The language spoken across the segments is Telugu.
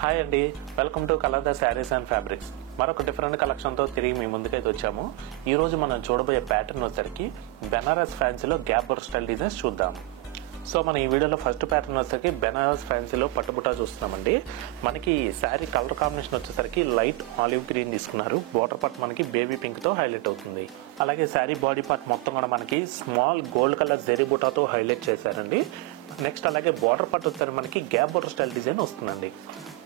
హాయ్ అండి, welcome to colour saris and fabrics. మరొక డిఫరెంట్ కలెక్షన్తో తిరిగి మీ ముందుకైతే వచ్చాము. ఈ రోజు మనం చూడబోయే ప్యాటర్న్ వచ్చేసరికి బెనారస్ ఫ్యాన్సీలో గ్యాప్ బోర్డర్ స్టైల్ డిజైన్స్ చూద్దాం. సో మన ఈ వీడియోలో ఫస్ట్ ప్యాటర్న్ వచ్చేసరికి బెనారస్ ఫ్యాన్సీలో పట్టుబుట్టా చూస్తున్నామండి. మనకి శారీ కలర్ కాంబినేషన్ వచ్చేసరికి లైట్ ఆలివ్ గ్రీన్ తీసుకున్నారు. బోర్డర్ పార్ట్ మనకి బేబీ పింక్ తో హైలైట్ అవుతుంది. అలాగే శారీ బాడీ పార్ట్ మొత్తం కూడా మనకి స్మాల్ గోల్డ్ కలర్ జెరీ బుటాతో హైలైట్ చేశారండి. నెక్స్ట్ అలాగే బార్డర్ పార్ట్ వచ్చేసరికి మనకి గ్యాప్ బోర్డర్ స్టైల్ డిజైన్ వస్తుందండి.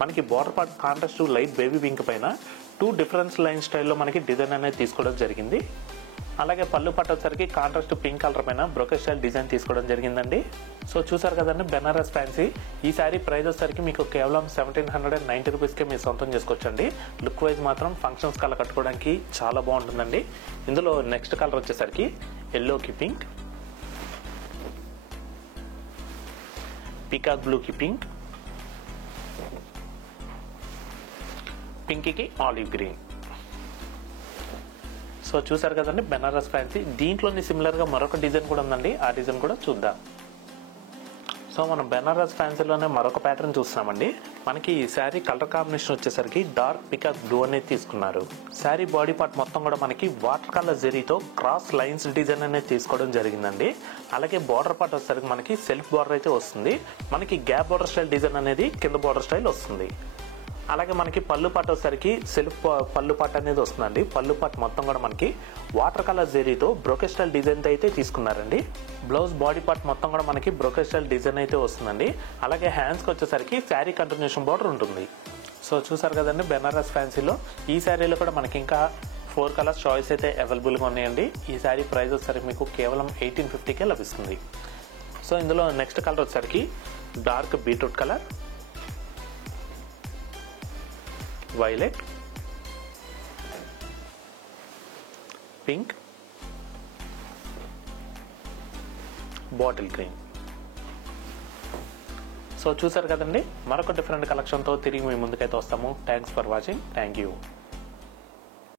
మనకి border part contrast light baby pink పైన 2 డిఫరెన్స్ లైన్ స్టైల్లో మనకి డిజైన్ అనేది తీసుకోవడం జరిగింది. అలాగే పళ్ళు పట్టు వచ్చేసరికి కాంట్రాస్ట్ పింక్ కలర్ పైన బ్రోకెట్ స్టైల్ డిజైన్ తీసుకోవడం జరిగిందండి. సో చూసారు కదండి బెనారస్ ఫ్యాన్సీ. ఈ శారీ ప్రైస్ వచ్చేసరికి మీకు కేవలం 1790 రూపీస్కే మీరు సొంతం చేసుకోవచ్చండి. లుక్ వైజ్ మాత్రం ఫంక్షన్స్ కలర్ కట్టుకోవడానికి చాలా బాగుంటుందండి. ఇందులో నెక్స్ట్ కలర్ వచ్చేసరికి ఎల్లోకి పింక్, పీకాక్ బ్లూకి పింక్, పింకీకి ఆలివ్ గ్రీన్. సో చూసారు కదండి బెనారస్ ఫ్యాన్సీ. దీంట్లోని సిమిలర్ గా మరొక డిజైన్ కూడా ఉందండి, ఆ డిజైన్ కూడా చూద్దాం. సో మనం బెనారస్ ఫ్యాన్సీలోనే మరొక ప్యాటర్న్ చూస్తున్నామండి. మనకి ఈ శారీ కలర్ కాంబినేషన్ వచ్చేసరికి డార్క్ పికాక్ బ్లూ అనేది తీసుకున్నారు. శారీ బాడీ పార్ట్ మొత్తం కూడా మనకి వాటర్ కలర్ జెరీతో క్రాస్ లైన్స్ డిజైన్ అనేది తీసుకోవడం జరిగిందండి. అలాగే బార్డర్ పార్ట్ వచ్చేసరికి మనకి సెల్ఫ్ బార్డర్ అయితే వస్తుంది. మనకి గ్యాప్ బార్డర్ స్టైల్ డిజైన్ అనేది కింద బార్డర్ స్టైల్ వస్తుంది. అలాగే మనకి పళ్ళు పాట వచ్చేసరికి సెల్ఫ్ పళ్ళు పాట అనేది వస్తుందండి. పళ్ళు పాట మొత్తం కూడా మనకి వాటర్ కలర్ జెరీతో బ్రోకెట్ స్టైల్ డిజైన్ అయితే తీసుకున్నారండి. బ్లౌజ్ బాడీ పార్ట్ మొత్తం కూడా మనకి బ్రోకెట్ స్టైల్ డిజైన్ అయితే వస్తుందండి. అలాగే హ్యాండ్స్కి వచ్చేసరికి శారీ కంటిన్యూషన్ బార్డర్ ఉంటుంది. సో చూసారు కదండి బెనారస్ ఫ్యాన్సీలో ఈ శారీలో కూడా మనకి ఇంకా 4 కలర్స్ చాయిస్ అయితే అవైలబుల్గా ఉన్నాయండి. ఈ శారీ ప్రైస్ వచ్చేసరికి మీకు కేవలం 1850కే లభిస్తుంది. సో ఇందులో నెక్స్ట్ కలర్ వచ్చేసరికి dark beetroot colour, violet, pink, bottle green. So చూసారు కదండి మరొక డిఫరెంట్ కలెక్షన్తో తిరిగి మీ ముందుకైతే వస్తాము. Thanks for watching. Thank you.